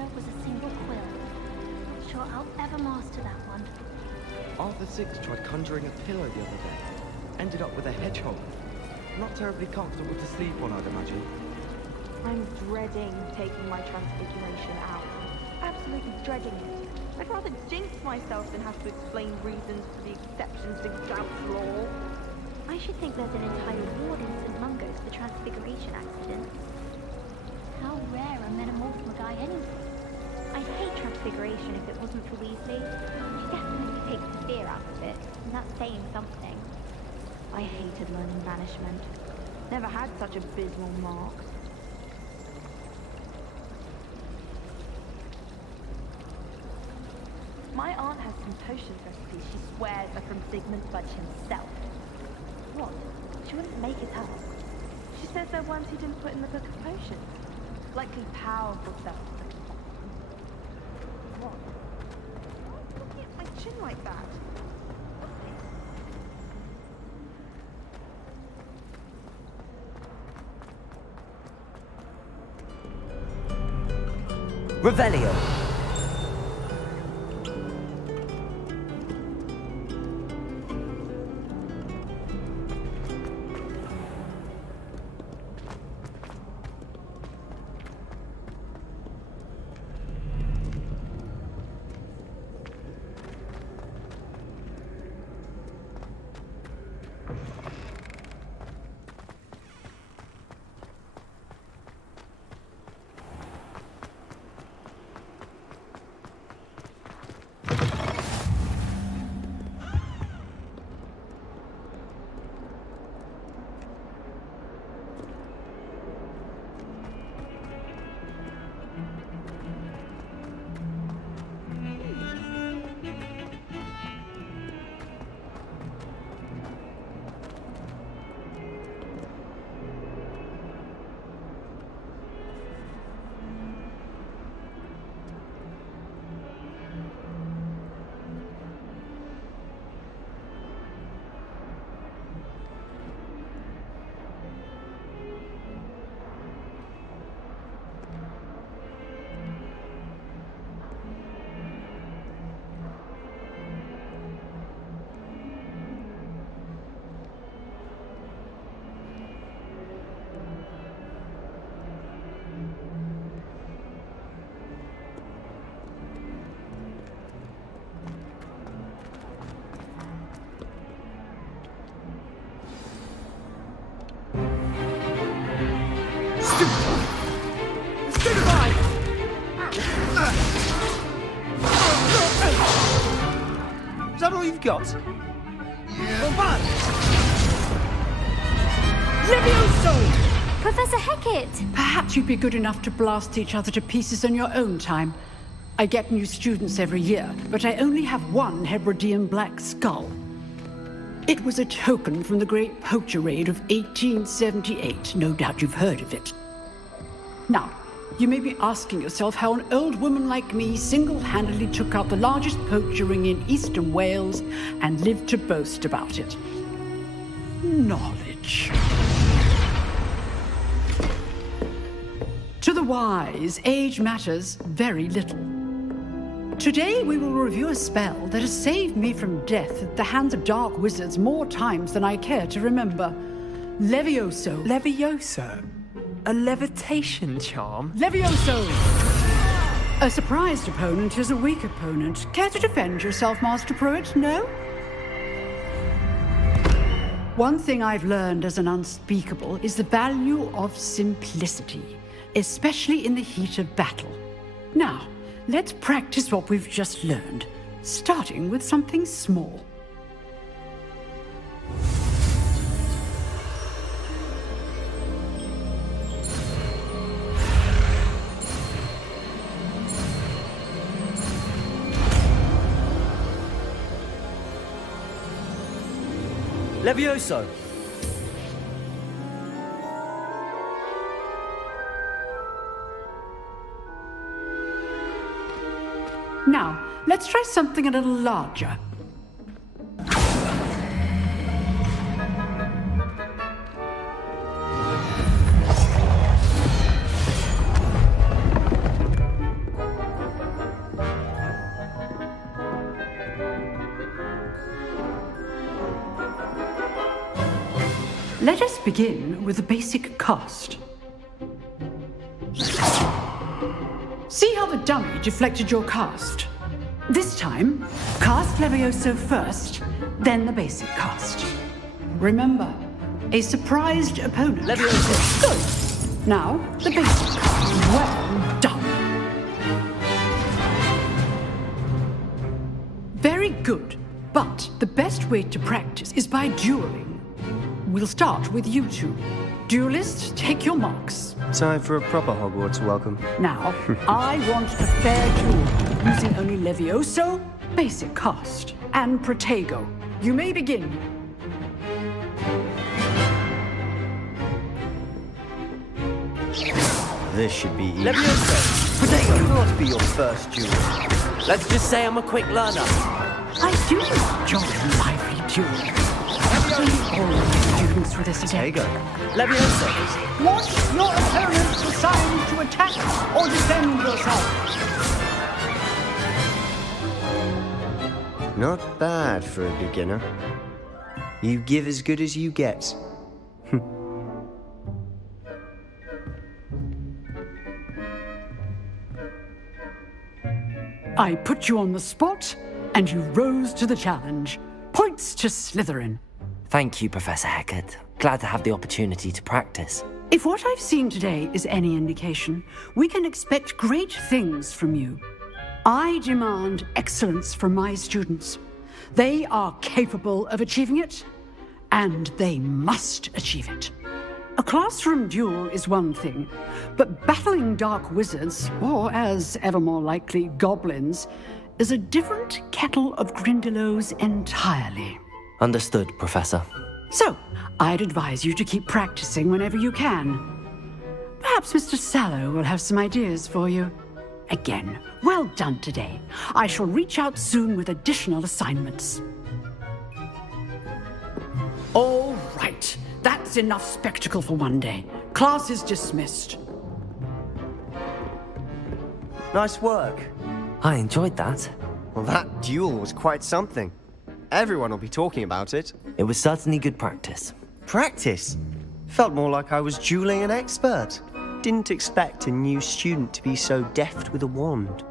conjure was a single quill. Not sure I'll ever master that one. Arthur Six tried conjuring a pillow the other day. Ended up with a hedgehog. Not terribly comfortable to sleep on, I'd imagine. I'm dreading taking my transfiguration out. Absolutely dreading it. I'd rather jinx myself than have to explain reasons for the exceptions to Gauss law. I should think there's an entire ward in St. Mungo's for transfiguration accidents. How rare a metamorphomagi anyway? I'd hate transfiguration if it wasn't for Weasley. She definitely takes the fear out of it, and that's saying something. I hated learning banishment. Never had such abysmal marks. My aunt has some potion recipes she swears are from Sigmund Budge himself. What? She wouldn't make it up. She says they're ones he didn't put in the Book of Potions. Likely powerful stuff. What? Why are you looking at my chin like that? Revelio. Is that all you've got? Yeah. Levioso! Professor Hecat! Perhaps you'd be good enough to blast each other to pieces in your own time. I get new students every year, but I only have one Hebridean black skull. It was a token from the Great Poacher Raid of 1878. No doubt you've heard of it. Now, you may be asking yourself how an old woman like me single-handedly took out the largest poacher ring in eastern Wales and lived to boast about it. Knowledge. To the wise, age matters very little. Today we will review a spell that has saved me from death at the hands of dark wizards more times than I care to remember. Levioso. Levioso? A levitation charm? Levioso! A surprised opponent is a weak opponent. Care to defend yourself, Master Pruitt? No? One thing I've learned as an unspeakable is the value of simplicity, especially in the heat of battle. Now, let's practice what we've just learned, starting with something small. Levioso. Now, let's try something a little larger. Let us begin with the basic cast. See how the dummy deflected your cast? This time, cast Levioso first, then the basic cast. Remember, a surprised opponent. Levioso. Good. Now, the basic cast. Well done. Very good. But the best way to practice is by dueling. We'll start with you two. Duelists, take your marks. Time for a proper Hogwarts welcome. Now, I want a fair duel, using only Levioso, basic cast, and Protego. You may begin. This should be easy. Levioso. Protego cannot be your first duel. Let's just say I'm a quick learner. I do enjoy lively duels. All my students with us again. Protego. Levioso. Want your opponents assigned to attack or defend yourself? Not bad for a beginner. You give as good as you get. I put you on the spot, and you rose to the challenge. Points to Slytherin. Thank you, Professor Hecat. Glad to have the opportunity to practice. If what I've seen today is any indication, we can expect great things from you. I demand excellence from my students. They are capable of achieving it, and they must achieve it. A classroom duel is one thing, but battling dark wizards, or as ever more likely, goblins, is a different kettle of Grindylows entirely. Understood, Professor. So, I'd advise you to keep practicing whenever you can. Perhaps Mr. Sallow will have some ideas for you. Again, well done today. I shall reach out soon with additional assignments. All right. That's enough spectacle for one day. Class is dismissed. Nice work. I enjoyed that. Well, that duel was quite something. Everyone will be talking about it. It was certainly good practice. Practice? Felt more like I was dueling an expert. Didn't expect a new student to be so deft with a wand.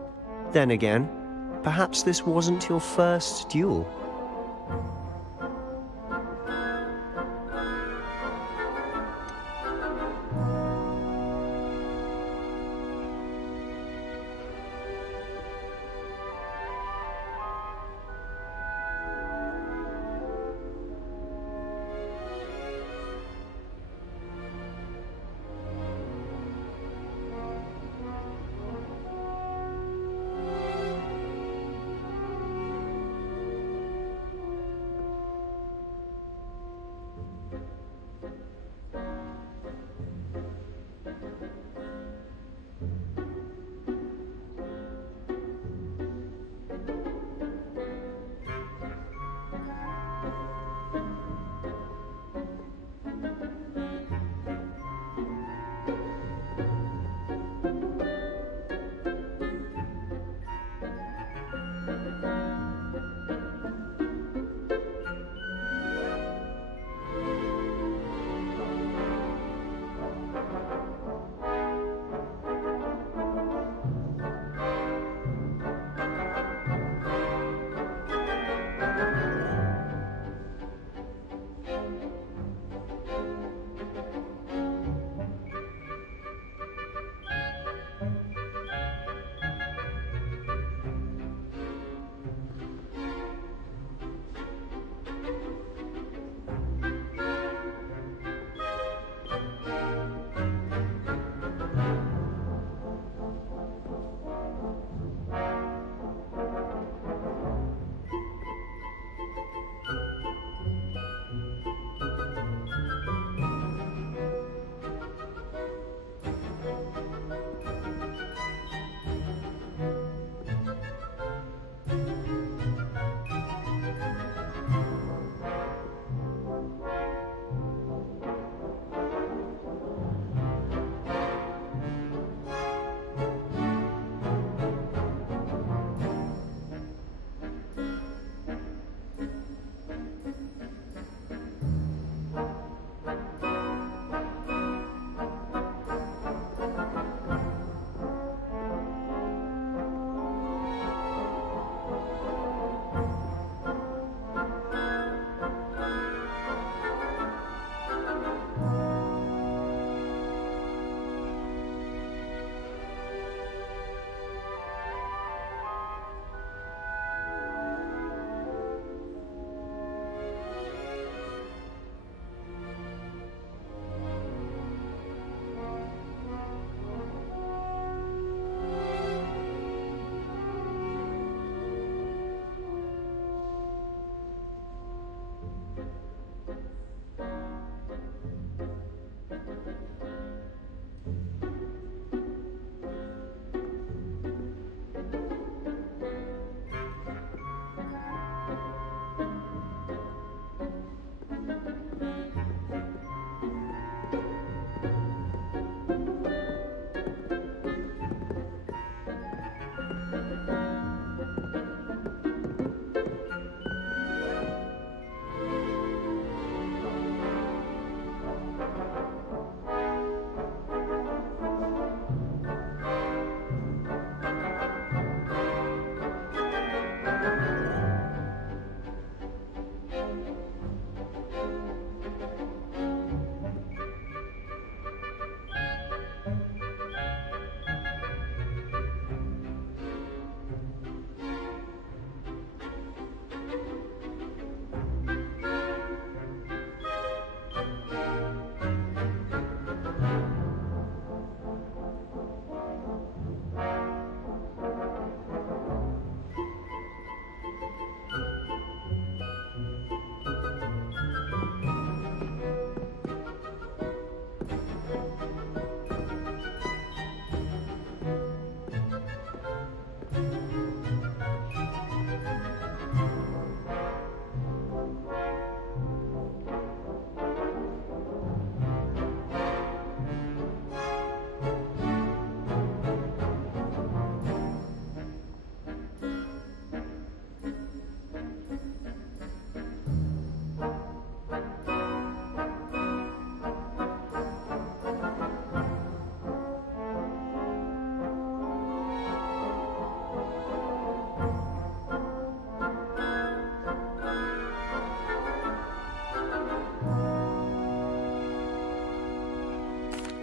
Then again, perhaps this wasn't your first duel.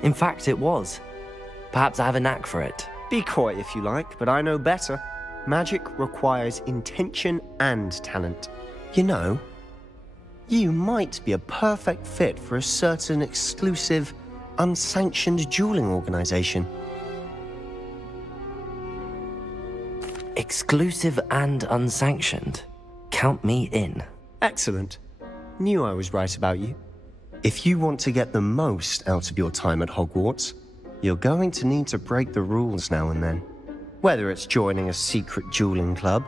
In fact, it was. Perhaps I have a knack for it. Be coy if you like, but I know better. Magic requires intention and talent. You know, you might be a perfect fit for a certain exclusive, unsanctioned dueling organization. Exclusive and unsanctioned. Count me in. Excellent. Knew I was right about you. If you want to get the most out of your time at Hogwarts, you're going to need to break the rules now and then. Whether it's joining a secret dueling club,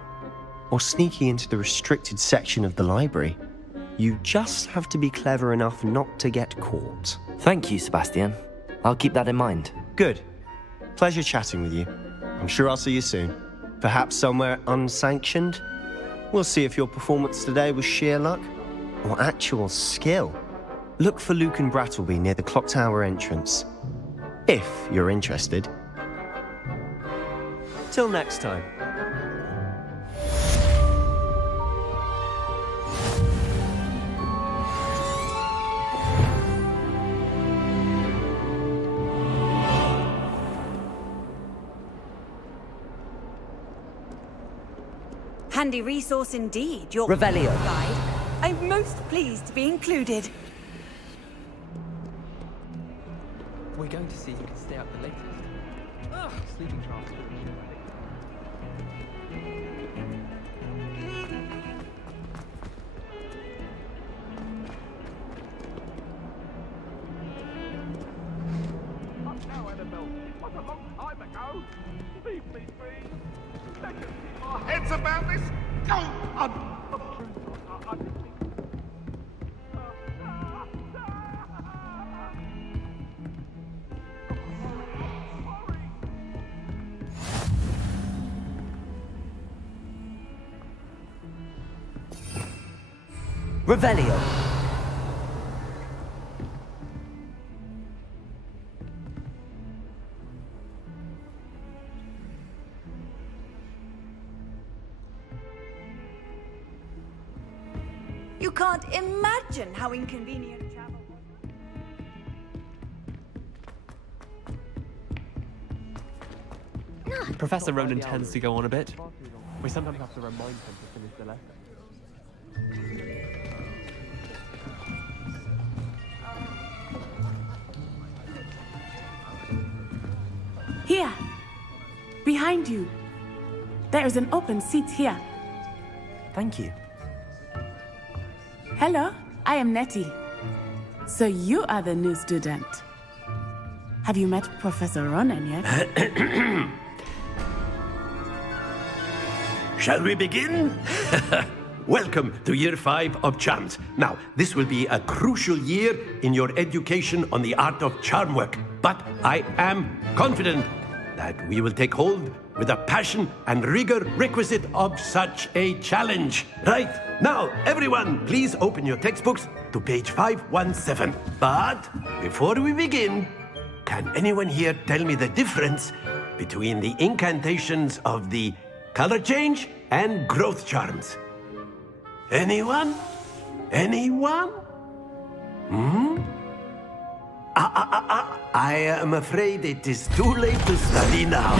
or sneaking into the restricted section of the library, you just have to be clever enough not to get caught. Thank you, Sebastian. I'll keep that in mind. Good. Pleasure chatting with you. I'm sure I'll see you soon. Perhaps somewhere unsanctioned? We'll see if your performance today was sheer luck or actual skill. Look for Luke and Brattleby near the clock tower entrance. If you're interested. Till next time. Handy resource indeed, your Revelio. guide. I'm most pleased to be included. We're going to see who can stay up the latest. Ugh, sleeping draft. What a long time ago! Leave me be! They can keep our heads about this! Go on! I didn't think... Revelio. You can't imagine how inconvenient travel was. Professor Ronan tends to go on a bit. We sometimes have to remind him to finish the lesson. Here, behind you. There is an open seat here. Thank you. Hello, I am Nettie. So you are the new student. Have you met Professor Ronan yet? Shall we begin? Welcome to Year 5 of Charms. Now, this will be a crucial year in your education on the art of charm work. But I am confident that we will take hold with the passion and rigor requisite of such a challenge. Right, now, everyone, please open your textbooks to page 517. But before we begin, can anyone here tell me the difference between the incantations of the color change and growth charms? Anyone? Anyone? I am afraid it is too late to study now.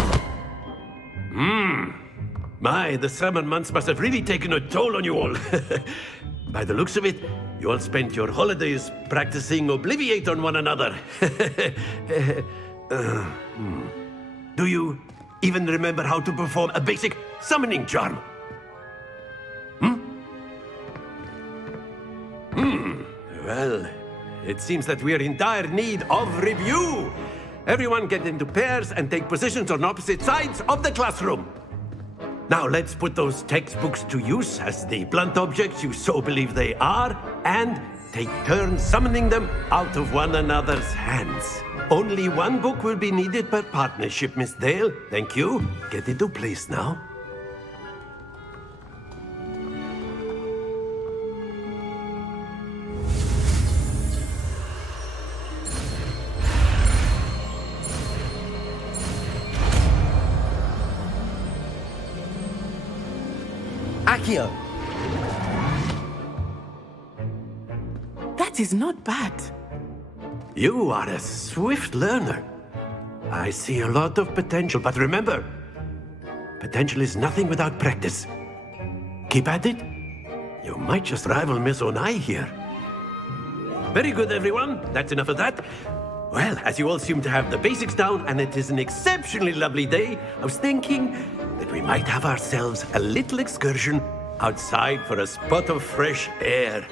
My, the summer months must have really taken a toll on you all. By the looks of it, you all spent your holidays practicing Obliviate on one another. Do you even remember how to perform a basic summoning charm? Well, it seems that we are in dire need of review. Everyone get into pairs and take positions on opposite sides of the classroom. Now let's put those textbooks to use as the blunt objects you so believe they are, and take turns summoning them out of one another's hands. Only one book will be needed per partnership, Miss Dale. Thank you. Get into place now. Accio. That is not bad. You are a swift learner. I see a lot of potential, but remember, potential is nothing without practice. Keep at it. You might just rival Miss Onai here. Very good, everyone. That's enough of that. Well, as you all seem to have the basics down, and it is an exceptionally lovely day, I was thinking that we might have ourselves a little excursion outside for a spot of fresh air.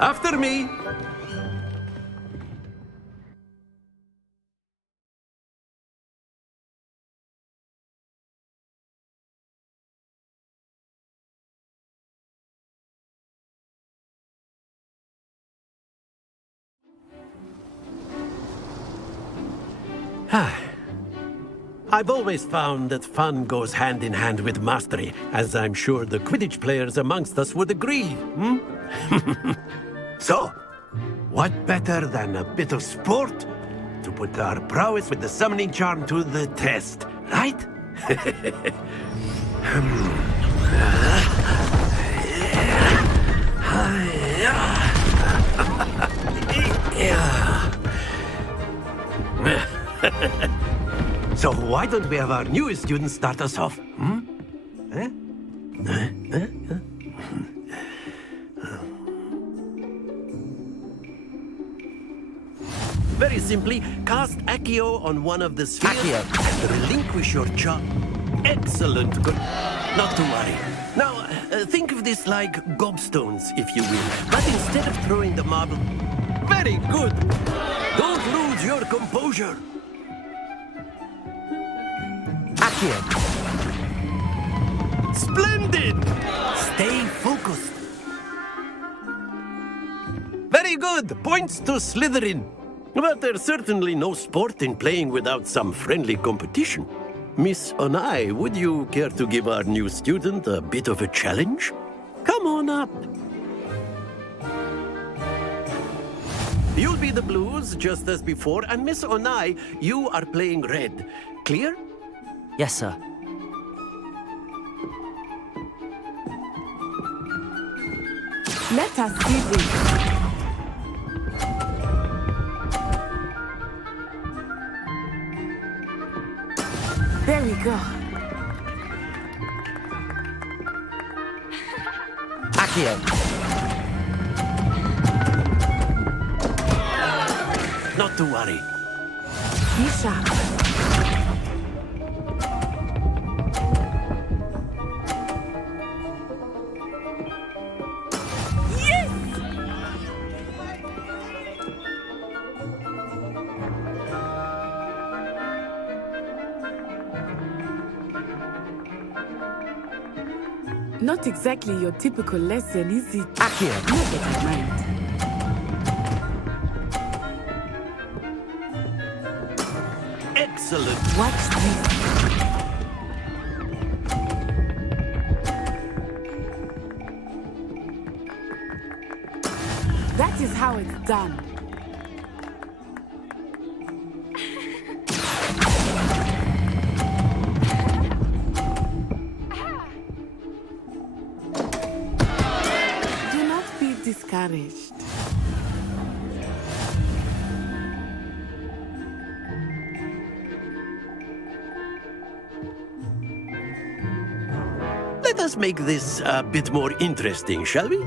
After me. I've always found that fun goes hand in hand with mastery, as I'm sure the Quidditch players amongst us would agree, So, what better than a bit of sport to put our prowess with the summoning charm to the test, right? So why don't we have our newest student start us off? Very simply, cast Accio on one of the spheres and relinquish your charm. Excellent. Good. Not to worry. Now, think of this like gobstones, if you will. But instead of throwing the marble... Very good. Don't lose your composure. Accio. Splendid! Stay focused. Very good. Points to Slytherin. But there's certainly no sport in playing without some friendly competition. Miss Onai, would you care to give our new student a bit of a challenge? Come on up. You'll be the blues, just as before, and Miss Onai, you are playing red. Clear? Yes, sir. Let us see this. There we go. Accio. Not to worry. Be sharp. Not exactly your typical lesson, is it? Accio. Not that I mind. Excellent. Watch this. That is how it's done. Discouraged. Let us make this a bit more interesting, shall we?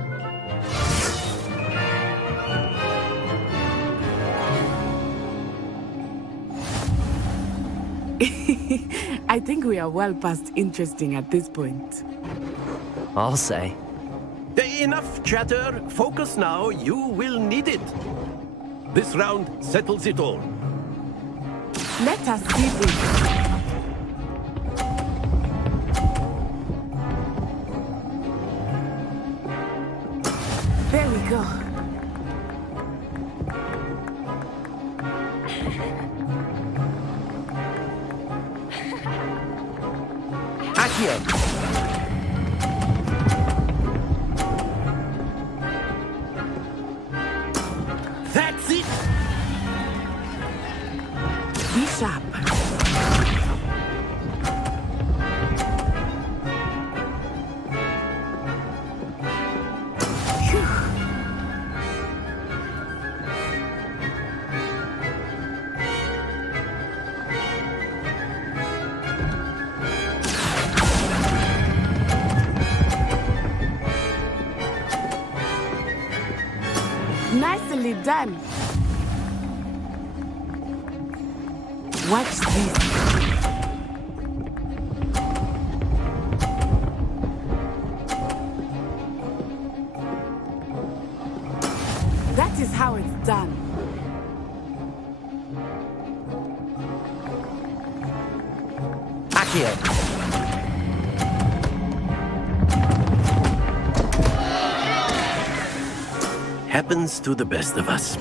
I think we are well past interesting at this point. I'll say. Enough chatter. Focus now. You will need it. This round settles it all. Let us see this. There we go. Accio. That's it! Be sharp. nearly done. Watch this. That is how it's done. Accio. Happens to the best of us.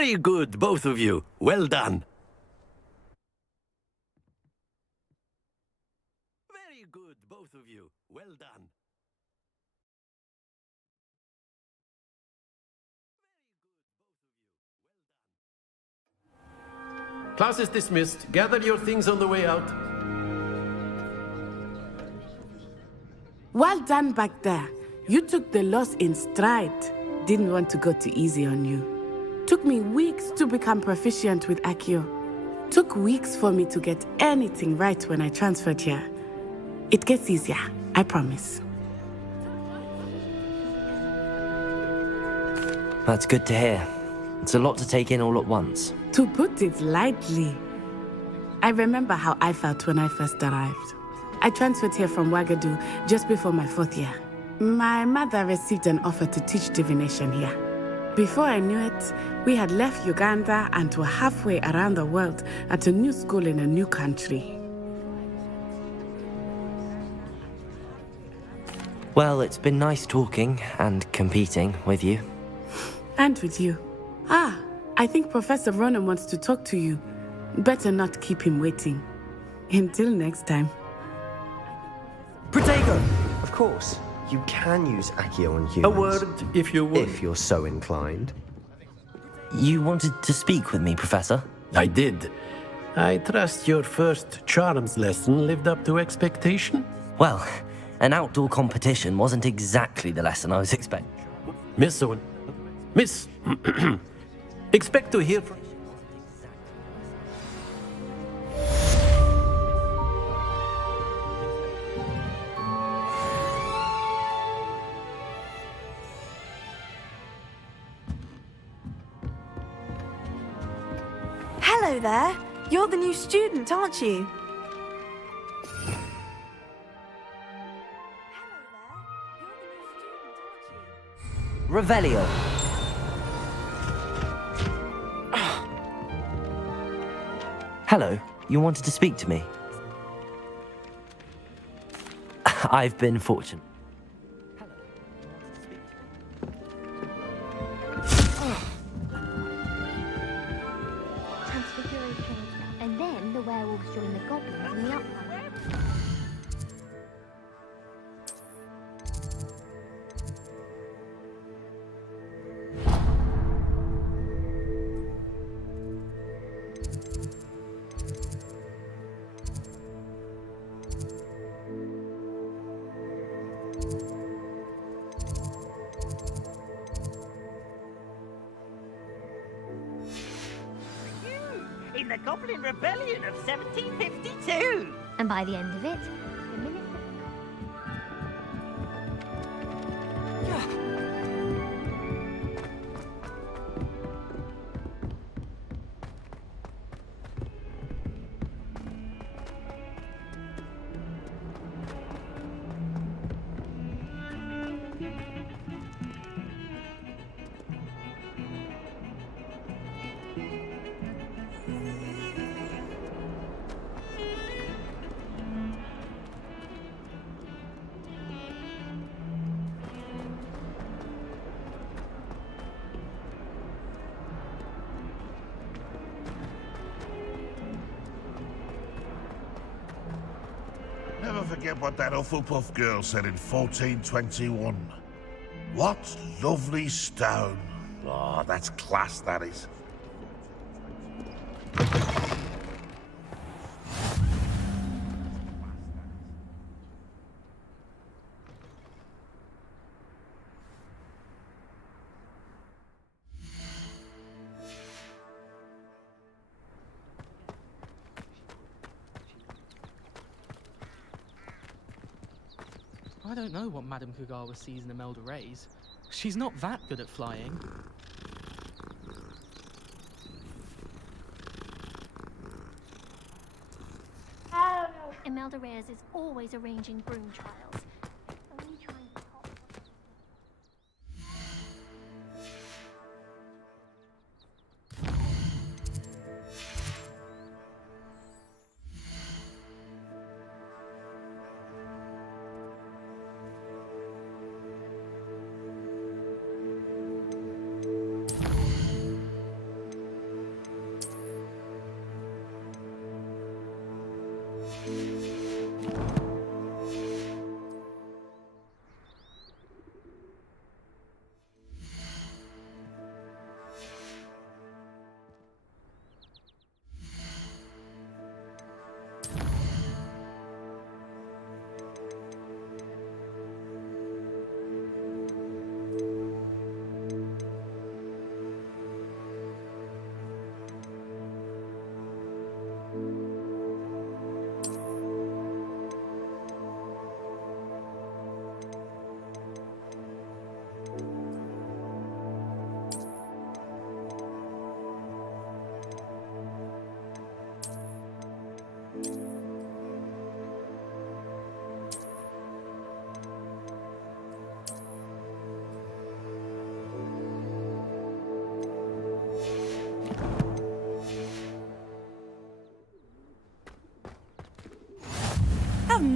Very good, both of you. Well done. Very good, both of you. Well done. Class is dismissed. Gather your things on the way out. Well done back there. You took the loss in stride. Didn't want to go too easy on you. Took me weeks to become proficient with Accio. Took weeks for me to get anything right when I transferred here. It gets easier, I promise. That's good to hear. It's a lot to take in all at once. To put it lightly, I remember how I felt when I first arrived. I transferred here from Wagadu just before my 4th year. My mother received an offer to teach divination here. Before I knew it, we had left Uganda and were halfway around the world at a new school in a new country. Well, it's been nice talking and competing with you. And with you. I think Professor Ronan wants to talk to you. Better not keep him waiting. Until next time. Protego! Of course, you can use Accio on humans. A word, if you would. If you're so inclined. You wanted to speak with me, Professor? I did. I trust your first charms lesson lived up to expectation? Well, an outdoor competition wasn't exactly the lesson I was expecting. Miss Owen. Miss... expect to hear from... Hello there. You're the new student, aren't you? Revelio. Hello, you wanted to speak to me? I've been fortunate. Transfiguration. And then the werewolves join the goblins in the upland. In the Goblin Rebellion of 1752. And by the end of it, the minute... Never forget what that Hufflepuff girl said in 1421. What lovely stone. Oh, that's class, that is. I don't know what Madame Kugawa sees in Imelda Reyes. She's not that good at flying. Imelda Reyes is always arranging broom trials. Only trying to top...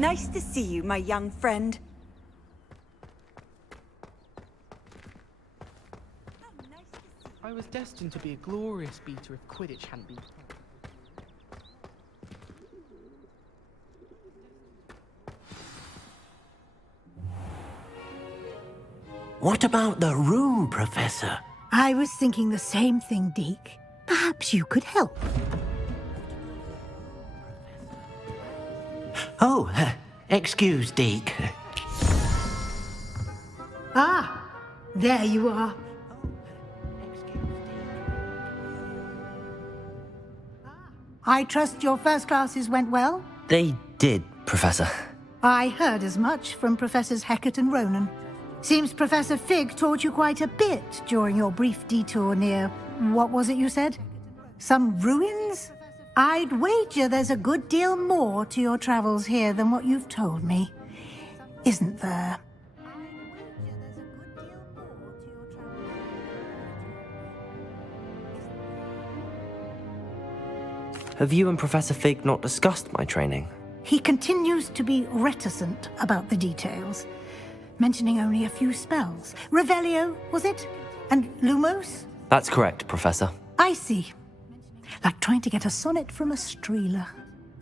Nice to see you, my young friend. I was destined to be a glorious beater if Quidditch hadn't been. What about the room, Professor? I was thinking the same thing, Deke. Perhaps you could help. Oh, excuse, Deke. Ah, there you are. I trust your first classes went well? They did, Professor. I heard as much from Professors Hecat and Ronan. Seems Professor Fig taught you quite a bit during your brief detour near... what was it you said? Some ruins? I'd wager there's a good deal more to your travels here than what you've told me. Isn't there? Have you and Professor Fig not discussed my training? He continues to be reticent about the details, mentioning only a few spells. Revelio, was it? And Lumos? That's correct, Professor. I see. Like trying to get a sonnet from a streeler.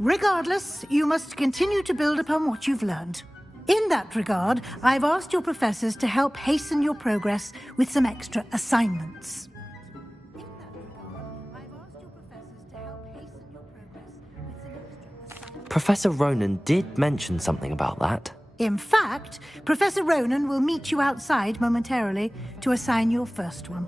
Regardless, you must continue to build upon what you've learned. In that regard, I've asked your professors to help hasten your progress with some extra assignments. Professor Ronan did mention something about that. In fact, Professor Ronan will meet you outside momentarily to assign your first one.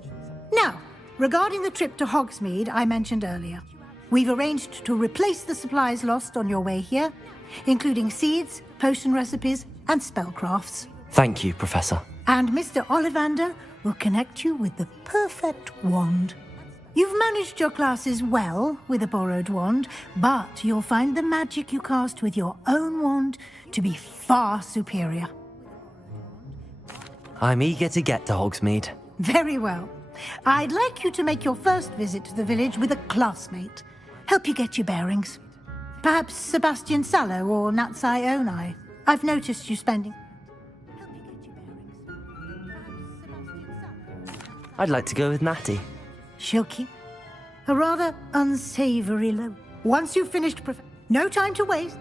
Now, regarding the trip to Hogsmeade I mentioned earlier, we've arranged to replace the supplies lost on your way here, including seeds, potion recipes, and spellcrafts. Thank you, Professor. And Mr. Ollivander will connect you with the perfect wand. You've managed your classes well with a borrowed wand, but you'll find the magic you cast with your own wand to be far superior. I'm eager to get to Hogsmeade. Very well. I'd like you to make your first visit to the village with a classmate. Help you get your bearings. Perhaps Sebastian Sallow or Natsai Onai. I've noticed you spending... I'd like to go with Natty. She'll keep a rather unsavory low. Once you've finished no time to waste.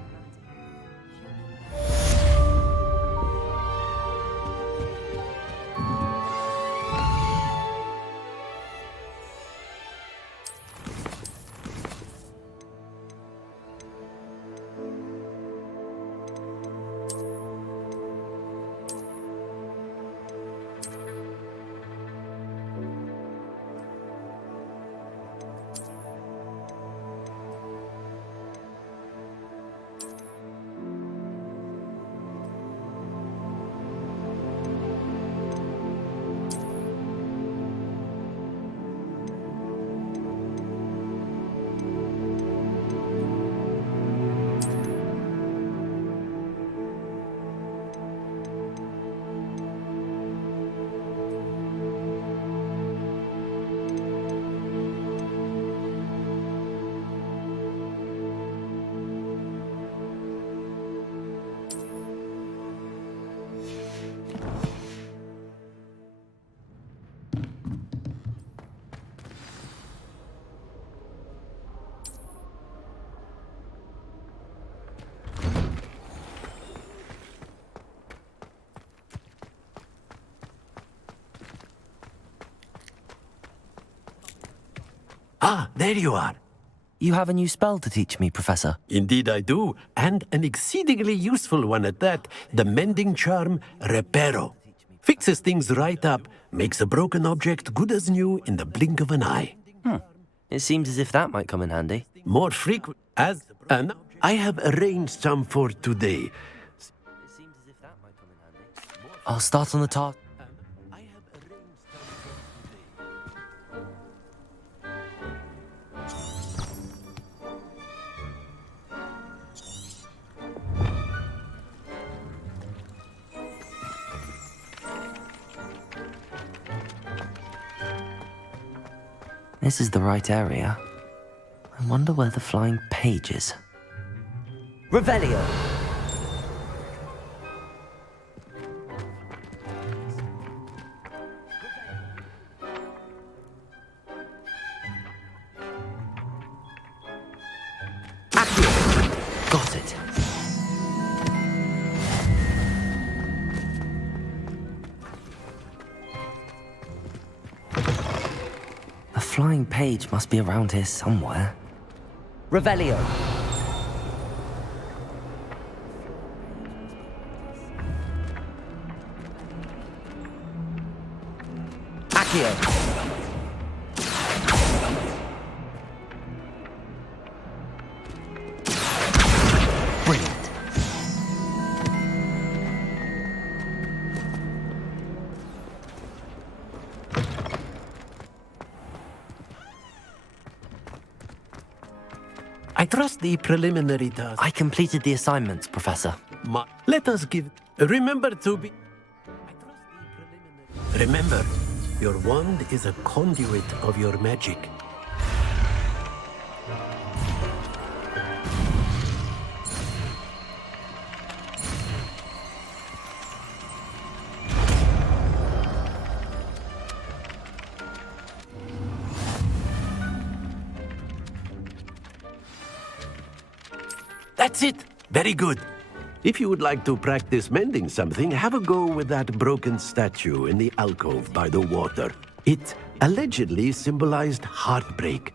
Ah, there you are. You have a new spell to teach me, Professor. Indeed I do, and an exceedingly useful one at that. The mending charm, Reparo. Fixes things right up, makes a broken object good as new in the blink of an eye. It seems as if that might come in handy. More frequent as... and I have arranged some for today. I'll start on the task. This is the right area. I wonder where the flying page is. Revelio! flying page must be around here somewhere. Revelio. Accio. Brilliant. I trust the preliminary task. I completed the assignments, Professor. Let us give... Remember to be... Remember, your wand is a conduit of your magic. That's it. Very good. If you would like to practice mending something, have a go with that broken statue in the alcove by the water. It allegedly symbolized heartbreak.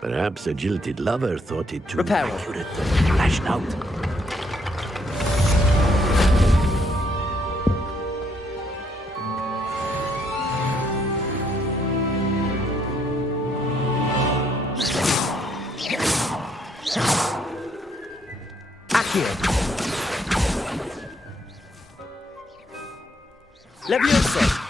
Perhaps a jilted lover thought it too accurate and lashed out. Levioso!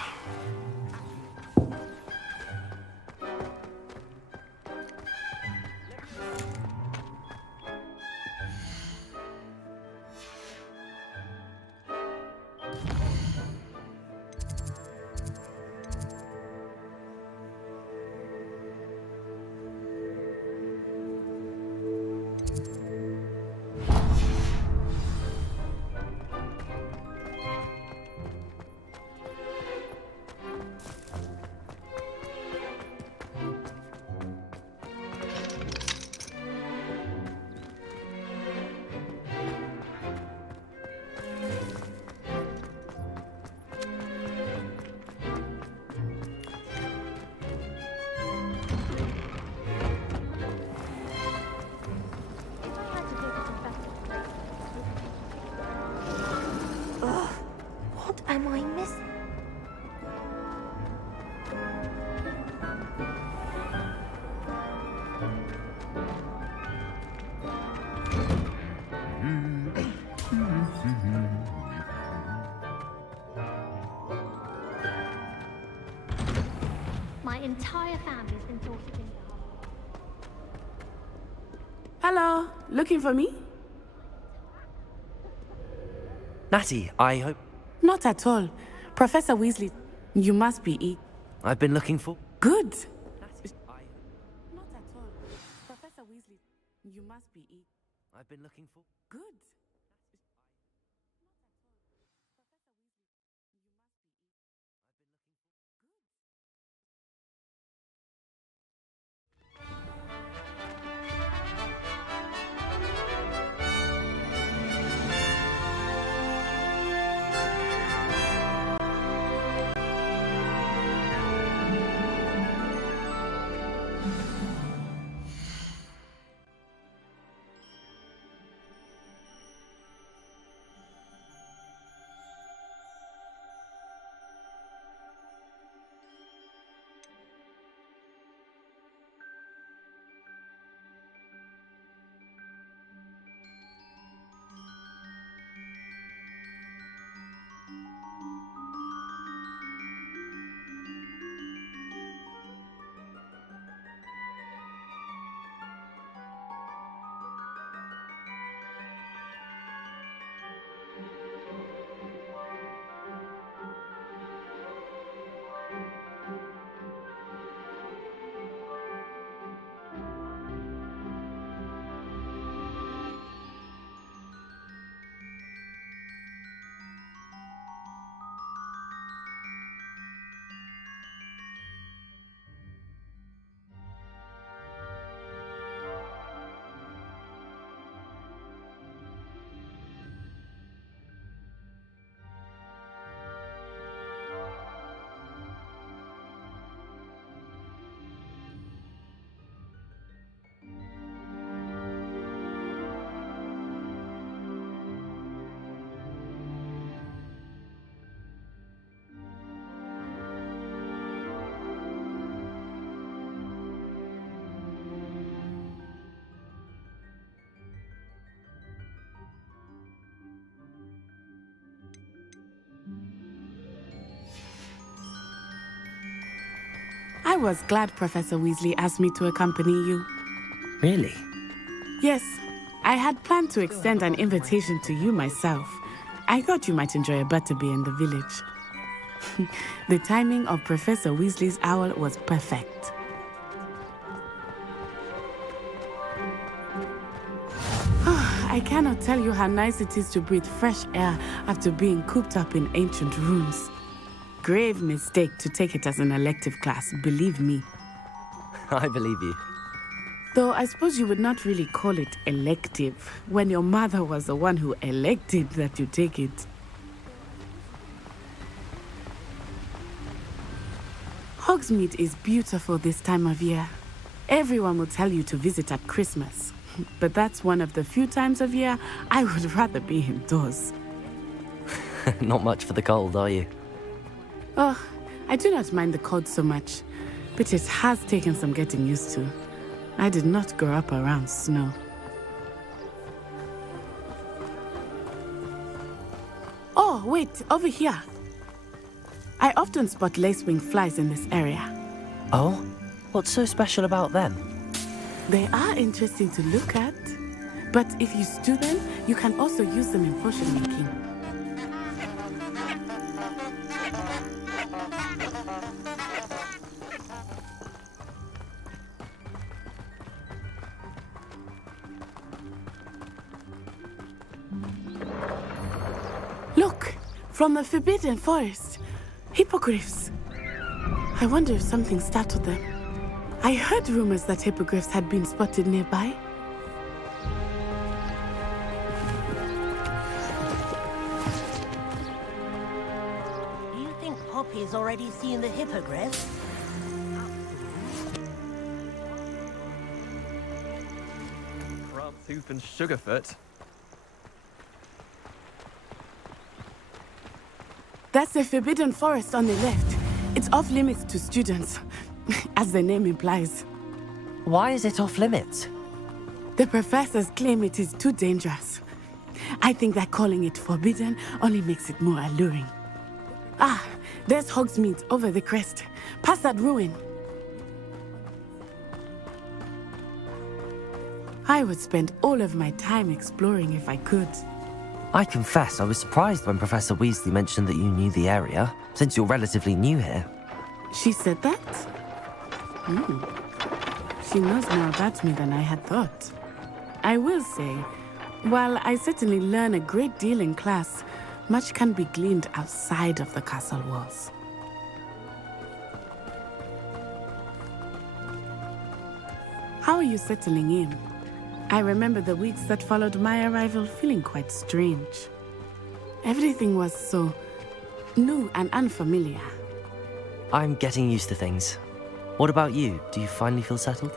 What am I missing? My entire family's been forced into Hello, looking for me? Natty, I hope... Not at all. Professor Weasley, you must be I've been looking for... Good. Not at all. Professor Weasley, you must be I've been looking for... Good. was glad Professor Weasley asked me to accompany you. Really? Yes, I had planned to extend an invitation to you myself. I thought you might enjoy a butterbeer in the village. The timing of Professor Weasley's owl was perfect. I cannot tell you how nice it is to breathe fresh air after being cooped up in ancient rooms. Grave mistake to take it as an elective class, believe me. I believe you. Though I suppose you would not really call it elective when your mother was the one who elected that you take it. Hogsmeade is beautiful this time of year. Everyone will tell you to visit at Christmas. But that's one of the few times of year I would rather be indoors. Not much for the cold, are you? Oh, I do not mind the cold so much, but it has taken some getting used to. I did not grow up around snow. Oh, wait, over here. I often spot lacewing flies in this area. Oh? What's so special about them? They are interesting to look at, but if you stew them, you can also use them in potion making. Look, from the Forbidden Forest, hippogriffs. I wonder if something startled them. I heard rumors that hippogriffs had been spotted nearby. Do you think Poppy's already seen the hippogriff? Crabtooth and Sugarfoot. That's the Forbidden Forest on the left. It's off limits to students, as the name implies. Why is it off limits? The professors claim it is too dangerous. I think that calling it forbidden only makes it more alluring. Ah, there's Hogsmeade over the crest, past that ruin. I would spend all of my time exploring if I could. I confess I was surprised when Professor Weasley mentioned that you knew the area, since you're relatively new here. She said that? She knows more about me than I had thought. I will say, while I certainly learn a great deal in class, much can be gleaned outside of the castle walls. How are you settling in? I remember the weeks that followed my arrival feeling quite strange. Everything was so new and unfamiliar. I'm getting used to things. What about you? Do you finally feel settled?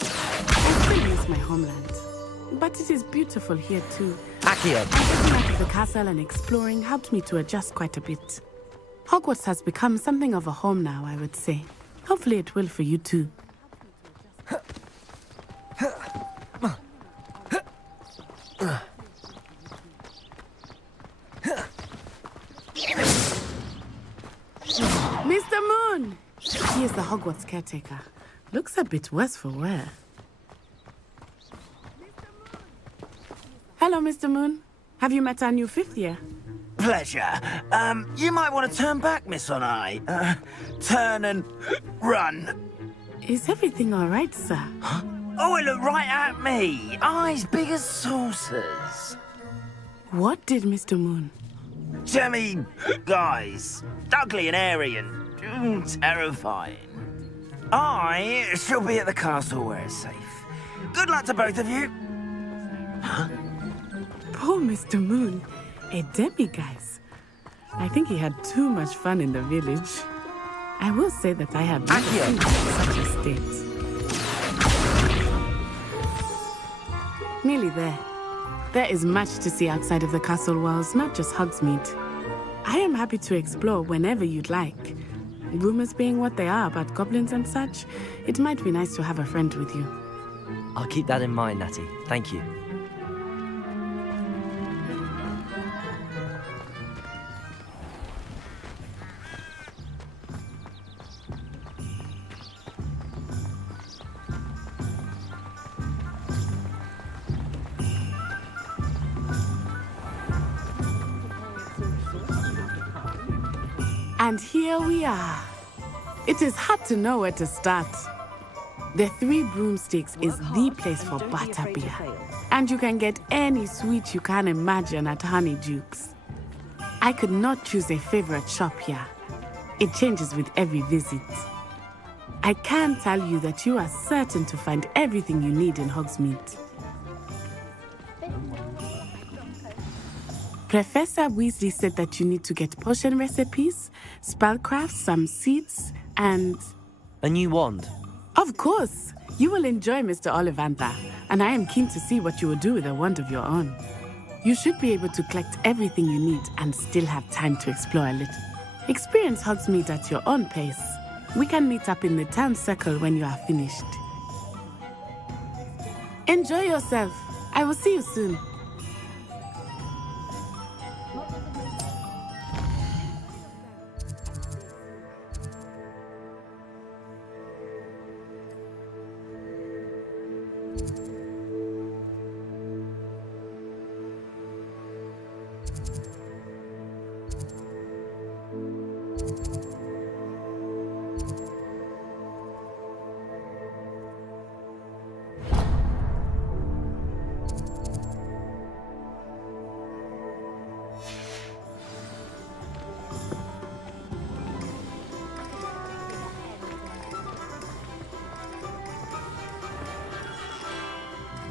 I still miss my homeland, but it is beautiful here too. Accio! Getting out of the castle and exploring helped me to adjust quite a bit. Hogwarts has become something of a home now, I would say. Hopefully it will for you too. Mr. Moon! He is the Hogwarts caretaker. Looks a bit worse for wear. Hello, Mr. Moon. Have you met our new fifth year? Pleasure. You might want to turn back, Miss Onai. Turn and run. Is everything all right, sir? Oh, it looked right at me. Eyes big as saucers. What did Mr. Moon? Jemmy, guys. Ugly and airy and terrifying. I shall be at the castle where it's safe. Good luck to both of you. Poor Mr. Moon. A demiguise. I think he had too much fun in the village. I will say that I have never seen him in such a state. Nearly there. There is much to see outside of the castle walls, not just Hogsmeade. I am happy to explore whenever you'd like. Rumors being what they are about goblins and such, it might be nice to have a friend with you. I'll keep that in mind, Natty. Thank you. And here we are. It is hard to know where to start. The Three Broomsticks is the place for butterbeer. And you can get any sweet you can imagine at Honeydukes. I could not choose a favorite shop here. It changes with every visit. I can tell you that you are certain to find everything you need in Hogsmeade. Professor Weasley said that you need to get potion recipes, spellcraft, some seeds, and... A new wand? Of course! You will enjoy Mr. Ollivander, and I am keen to see what you will do with a wand of your own. You should be able to collect everything you need and still have time to explore a little. Experience Hogsmeade at your own pace. We can meet up in the town circle when you are finished. Enjoy yourself. I will see you soon.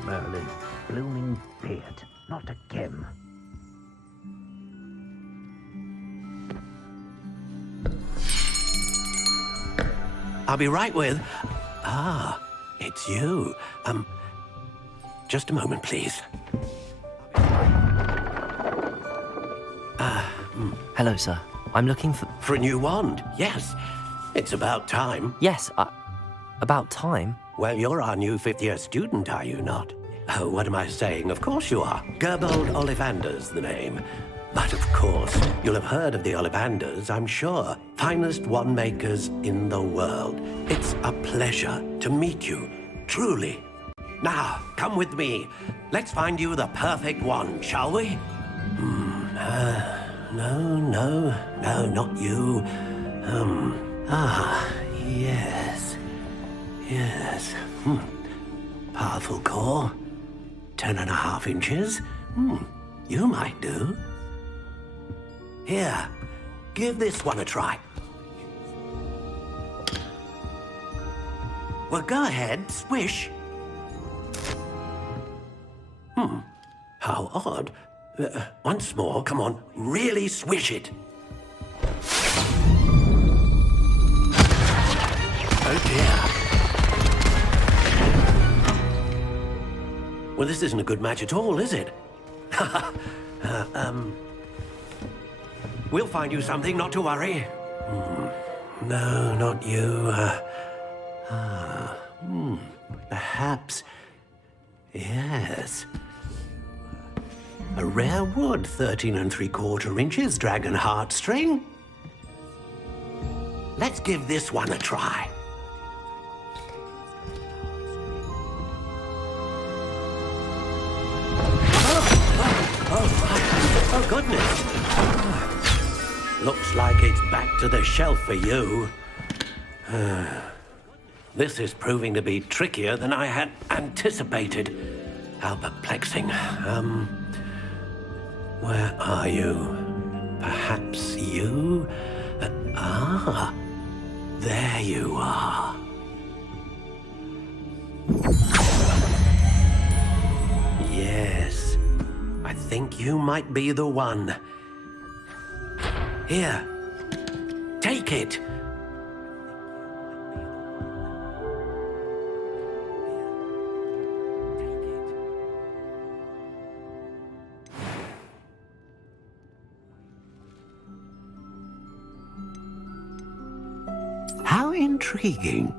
Merlin, blooming beard, not again. I'll be right with... Ah, it's you. Just a moment, please. Hello, sir. I'm looking for... For a new wand, yes. It's about time. Yes, about time? Well, you're our new fifth-year student, are you not? Oh, what am I saying? Of course you are. Gerbold Ollivander's the name. But of course, you'll have heard of the Ollivanders, I'm sure. Finest wand makers in the world. It's a pleasure to meet you, truly. Now, come with me. Let's find you the perfect wand, shall we? No, not you. Yes. Powerful core. 10.5 inches. You might do. Here, give this one a try. Well, go ahead, swish. How odd. Once more, come on, really swish it. Oh dear. Well, this isn't a good match at all, is it? We'll find you something, not to worry. No, not you. Perhaps. Yes. A rare wood, 13 3/4 inches, dragon heartstring. Let's give this one a try. Oh, goodness. Looks like it's back to the shelf for you. This is proving to be trickier than I had anticipated. How perplexing. Where are you? Perhaps you? There you are. Yes, I think you might be the one. Here, take it. How intriguing.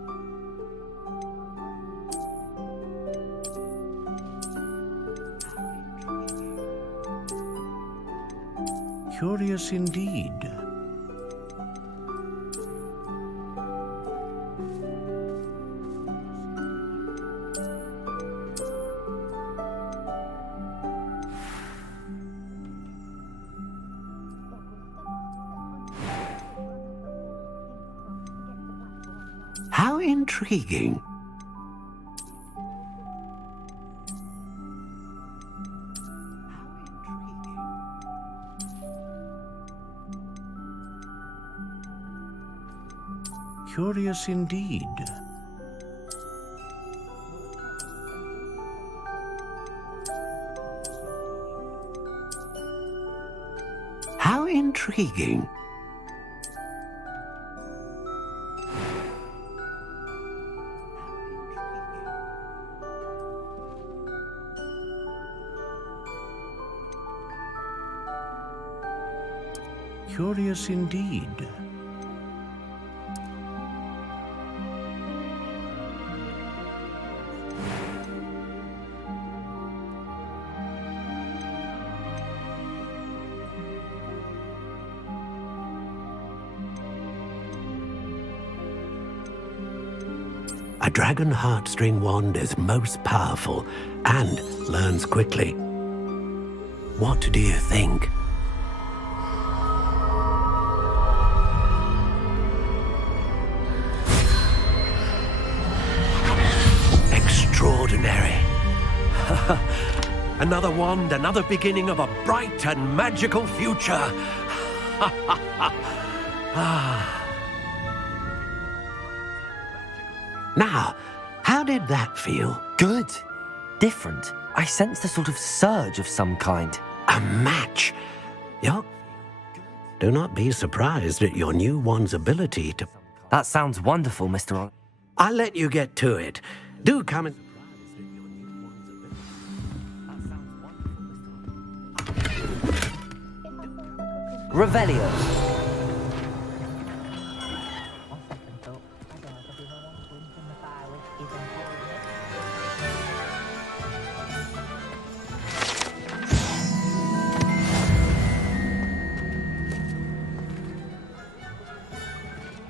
Curious indeed. How intriguing. Curious indeed. How intriguing. Curious indeed. A dragon heartstring wand is most powerful and learns quickly. What do you think? Extraordinary. Another wand, another beginning of a bright and magical future. Now, how did that feel? Good. Different. I sensed a sort of surge of some kind. A match. Yup. Do not be surprised at your new wand's ability to... That sounds wonderful, Mr. I'll let you get to it. Do come and... Revelio.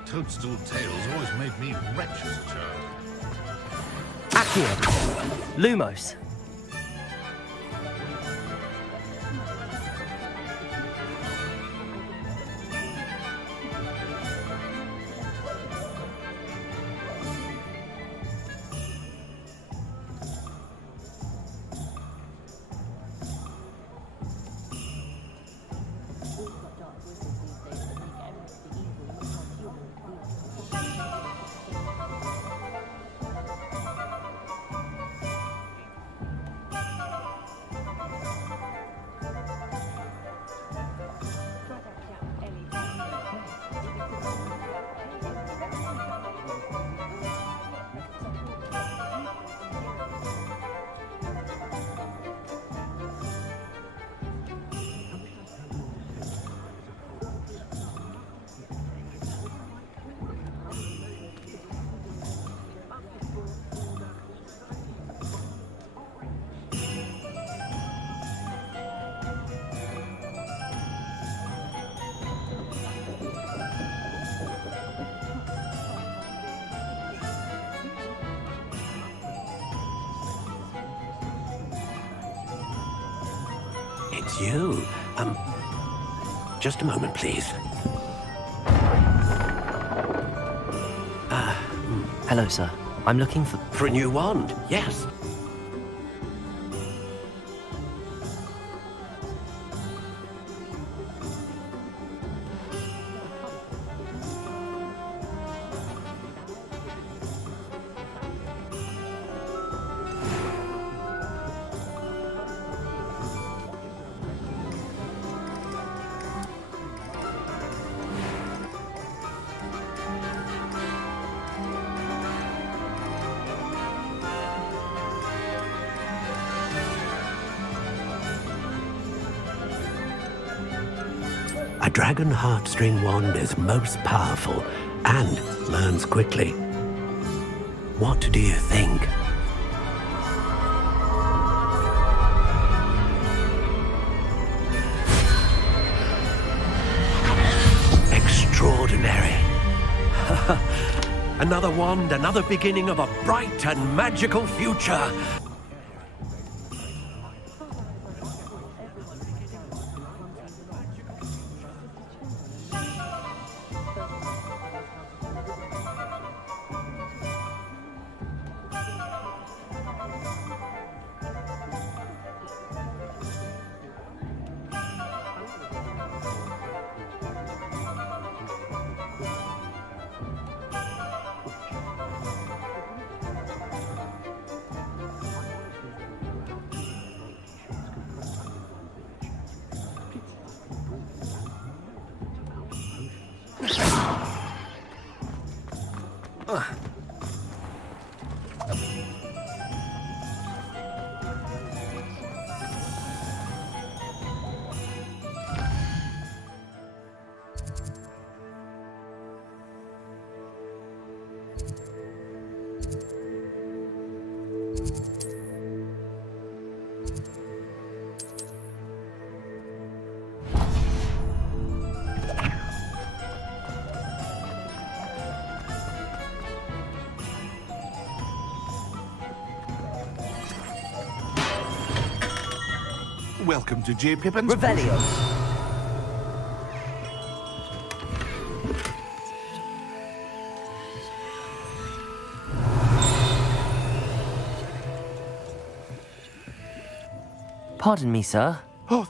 Toadstool tales always made me wretched as a child. Accio. Lumos. It's you. Just a moment, please. Hello, sir. I'm looking for... For a new wand, yes. A dragon heartstring wand is most powerful and learns quickly. What do you think? Extraordinary. Another wand, another beginning of a bright and magical future. Welcome to J. Pippin's... Revelio. Pardon me, sir. Oh,